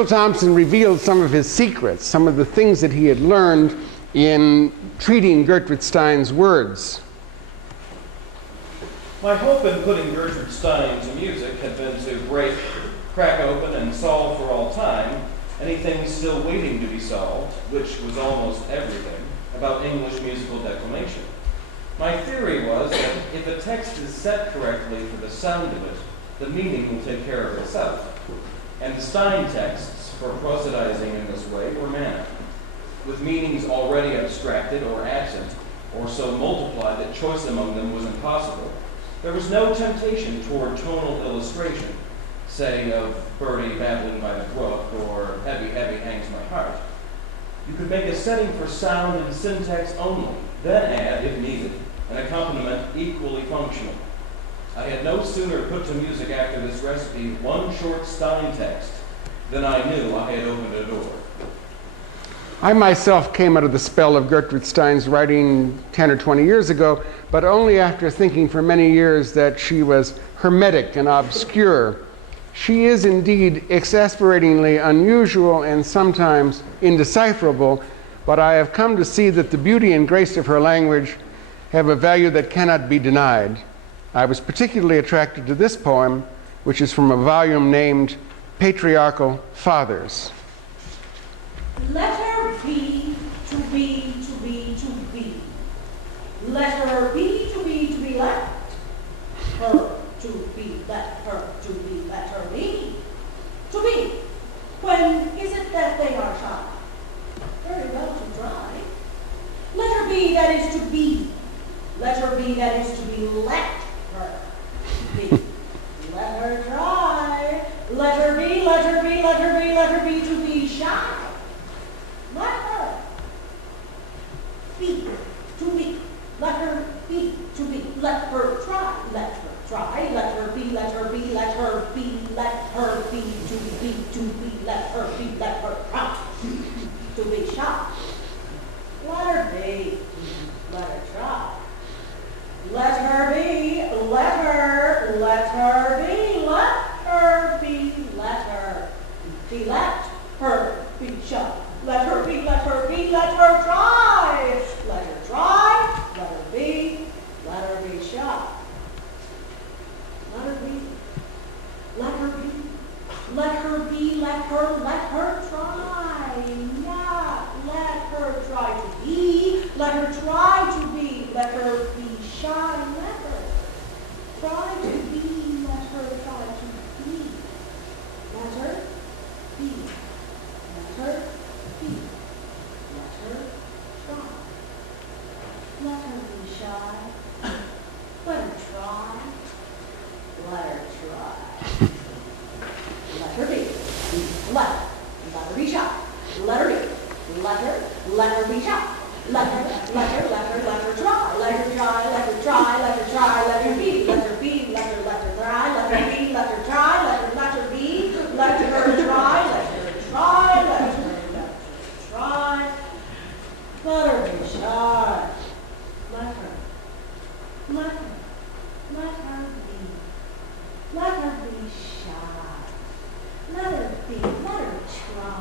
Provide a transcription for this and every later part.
Virgil Thomson revealed some of his secrets, some of the things that he had learned in treating Gertrude Stein's words. My hope in putting Gertrude Stein to music had been to crack open and solve for all time anything still waiting to be solved, which was almost everything, about English musical declamation. My theory was that if a text is set correctly for the sound of it, the meaning will take care of itself. And the Stein texts, for prosodizing in this way, were manna, with meanings already abstracted or absent, or so multiplied that choice among them was impossible. There was no temptation toward tonal illustration, say of Birdie babbling by the brook, or Heavy, heavy hangs my heart. You could make a setting for sound and syntax only, then add, if needed, an accompaniment equally functional. I had no sooner put to music after this recipe one short Stein text than I knew I had opened a door. I myself came out of the spell of Gertrude Stein's writing 10 or 20 years ago, but only after thinking for many years that she was hermetic and obscure. She is indeed exasperatingly unusual and sometimes indecipherable, but I have come to see that the beauty and grace of her language have a value that cannot be denied. I was particularly attracted to this poem, which is from a volume named Patriarchal Fathers. Let her be, to be, to be, to be. Let her be, to be, to be, let her to be, let her to be, let her be. To be. When is it that they are shy? Very well to try. Let her be, that is to be. Let her be, that is to be, let her be. Let her try. Let her be, let her be, let her be, let her be, to be shy. Let her be, to be. Let her be, to be. Let her try. Let her try. Let her be, let her be, let her be, let her be, to be, to be. Let her be, let her try. To be shy. Let her be, let her try. Let her be, let her be, let her be, let her be, let her be shy. Let her be, let her be, let her try. Let her try, let her be shy. Let her be, let her be, let her be, let her try. Not let her try to be, let her try to be, let her be shy. Let her try to be, let her try to be. Let her be, let her be, let her try. Let her be shy. Let her try. Let her try. Let her be. Let her be shy. Let her be. Let her be shy. Let her try. Let her try. Let her try. Let her try. Let her be. Let her be. Let her try. Let her be. Let her try. Let her be. Let her try. Let her try. Let her try. Let her be shy. Let her. Let her. Let her be. Let her be shy. Let her be. Let her try.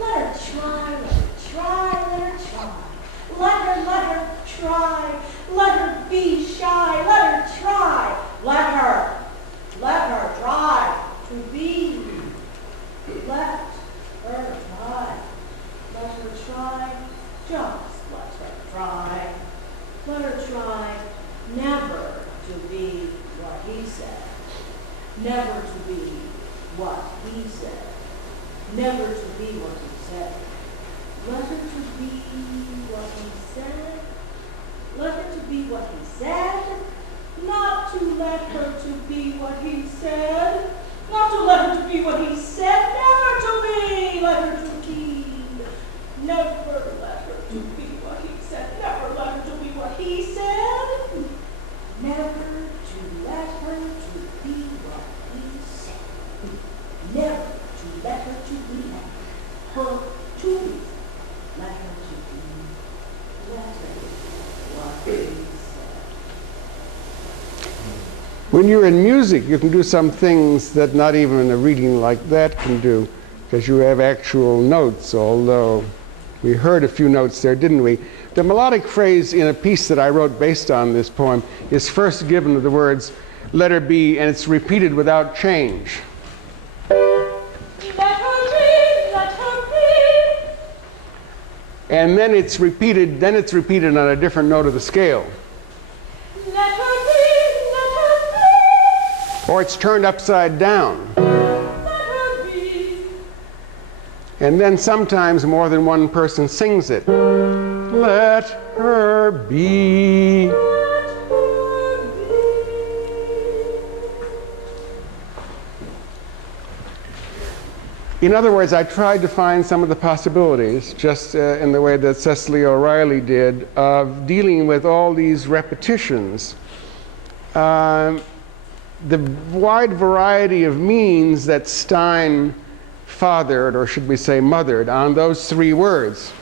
Let her try. Let her try. Let her try. Let her try. Let her be shy. Let her try. Let her try to be. Let her try. Let her try. Just let her try. Let her try never to be what he said. Never to be what he said. Never to be what he said. Let her to be what he said. Let her to be what he said. Not to let her to be what he said. Not to let her to be what he said. Never to be. Let her to be. Never let her to be what he said. Never let her to be what he said. Never to let her to be what he said. Never to let her to be her to be. Let her to be. Let her what he said. When you're in music, you can do some things that not even a reading like that can do. because you have actual notes, although we heard a few notes there, didn't we? The melodic phrase in a piece that I wrote based on this poem is first given with the words, "Let her be," and it's repeated without change. Let her be, let her be. And then it's repeated on a different note of the scale. Let her be, let her be. Or it's turned upside down. Let her be. And then sometimes more than one person sings it. Let her be. Let her be. In other words, I tried to find some of the possibilities, just in the way that Cecily O'Reilly did, of dealing with all these repetitions. The wide variety of meanings that Stein fathered, or should we say mothered, on those three words.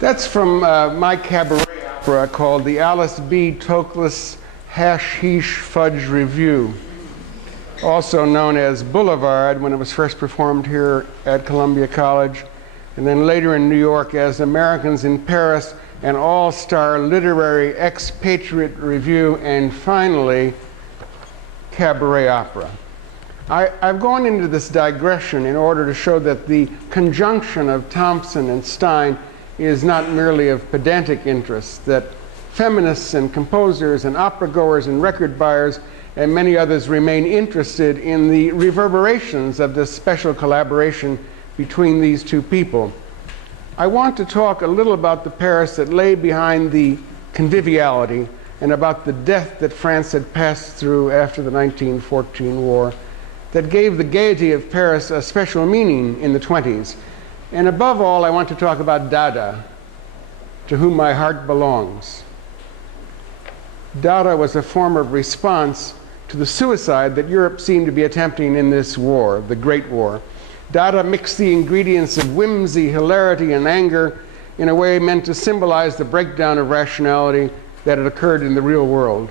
That's from my cabaret opera called the Alice B. Toklas Hashish Fudge Review, also known as Boulevard when it was first performed here at Columbia College, and then later in New York as Americans in Paris, an all-star literary expatriate review, and finally, cabaret opera. I've gone into this digression in order to show that the conjunction of Thompson and Stein is not merely of pedantic interest, that feminists and composers and opera goers and record buyers and many others remain interested in the reverberations of this special collaboration between these two people. I want to talk a little about the Paris that lay behind the conviviality and about the death that France had passed through after the 1914 war that gave the gaiety of Paris a special meaning in the 20s. And above all, I want to talk about Dada, to whom my heart belongs. Dada was a form of response to the suicide that Europe seemed to be attempting in this war, the Great War. Dada mixed the ingredients of whimsy, hilarity, and anger in a way meant to symbolize the breakdown of rationality that had occurred in the real world.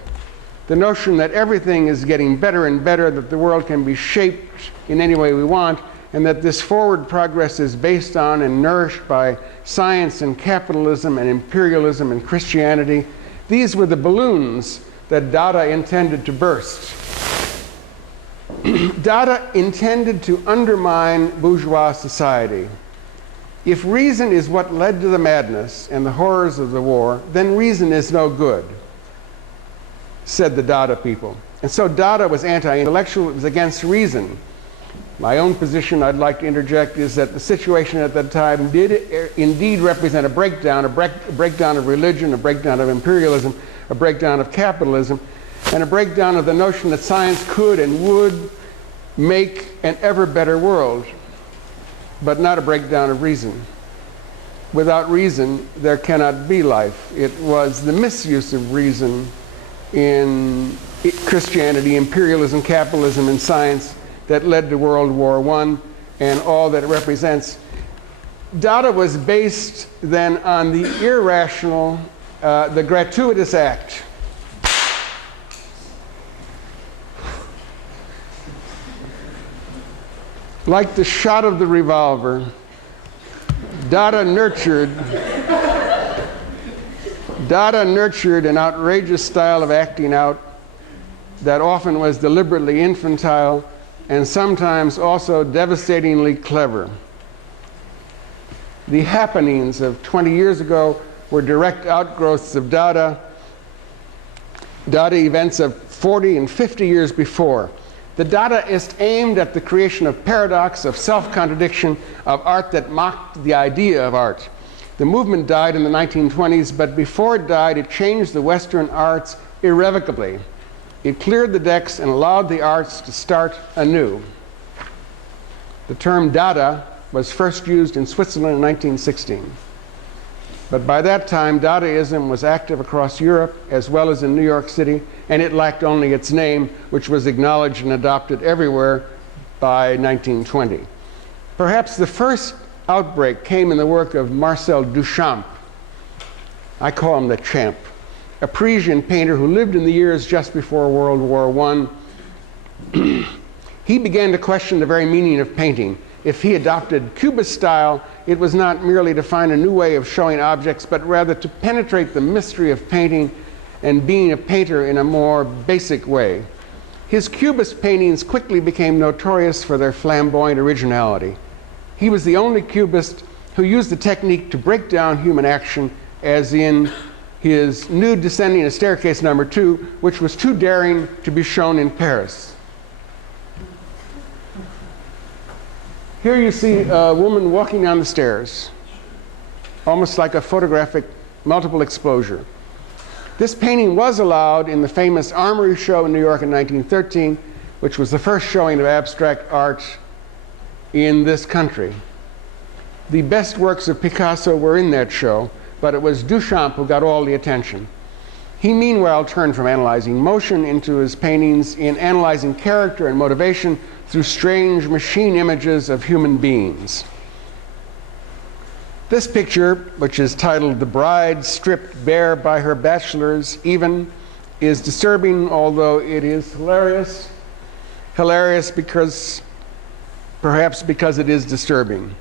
The notion that everything is getting better and better, that the world can be shaped in any way we want, and that this forward progress is based on and nourished by science and capitalism and imperialism and Christianity. These were the balloons that Dada intended to burst. Dada intended to undermine bourgeois society. If reason is what led to the madness and the horrors of the war, then reason is no good, said the Dada people. And so Dada was anti-intellectual, it was against reason. My own position, I'd like to interject, is that the situation at that time did indeed represent a breakdown of religion, a breakdown of imperialism, a breakdown of capitalism, and a breakdown of the notion that science could and would make an ever better world, but not a breakdown of reason. Without reason, there cannot be life. It was the misuse of reason in Christianity, imperialism, capitalism, and science that led to World War I and all that it represents. Dada was based then on the irrational, the gratuitous act. Like the shot of the revolver, Dada nurtured Dada nurtured an outrageous style of acting out that often was deliberately infantile and sometimes also devastatingly clever. The happenings of 20 years ago were direct outgrowths of Dada events of 40 and 50 years before. The Dadaist aimed at the creation of paradox, of self-contradiction, of art that mocked the idea of art. The movement died in the 1920s, but before it died, it changed the Western arts irrevocably. It cleared the decks and allowed the arts to start anew. The term Dada was first used in Switzerland in 1916. But by that time, Dadaism was active across Europe as well as in New York City, and it lacked only its name, which was acknowledged and adopted everywhere by 1920. Perhaps the first outbreak came in the work of Marcel Duchamp. I call him the Champ, a Parisian painter who lived in the years just before World War I. He began to question the very meaning of painting. If he adopted Cubist style, it was not merely to find a new way of showing objects, but rather to penetrate the mystery of painting and being a painter in a more basic way. His Cubist paintings quickly became notorious for their flamboyant originality. He was the only Cubist who used the technique to break down human action, as in his nude descending a staircase number 2, which was too daring to be shown in Paris. Here you see a woman walking down the stairs, almost like a photographic multiple exposure. This painting was allowed in the famous Armory Show in New York in 1913, which was the first showing of abstract art in this country. The best works of Picasso were in that show, but it was Duchamp who got all the attention. He meanwhile turned from analyzing motion into his paintings in analyzing character and motivation through strange machine images of human beings. This picture, which is titled "The Bride Stripped Bare by Her Bachelors," even, is disturbing, although it is hilarious. Hilarious perhaps because it is disturbing.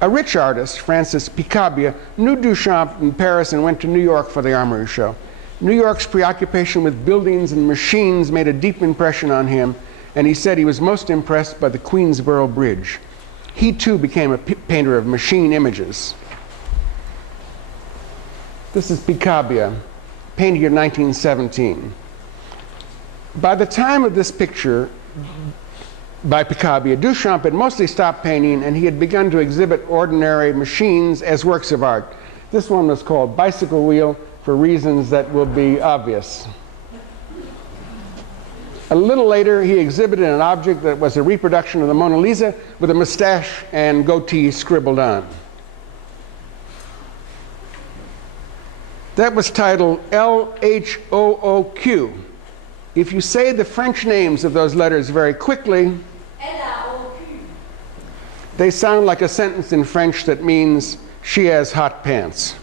A rich artist, Francis Picabia, knew Duchamp in Paris and went to New York for the Armory Show. New York's preoccupation with buildings and machines made a deep impression on him, and he said he was most impressed by the Queensboro Bridge. He too became a painter of machine images. This is Picabia, painted in 1917. By the time of this picture by Picabia, Duchamp had mostly stopped painting, and he had begun to exhibit ordinary machines as works of art. This one was called Bicycle Wheel for reasons that will be obvious. A little later, he exhibited an object that was a reproduction of the Mona Lisa with a mustache and goatee scribbled on. That was titled LHOOQ. If you say the French names of those letters very quickly, they sound like a sentence in French that means "she has hot pants."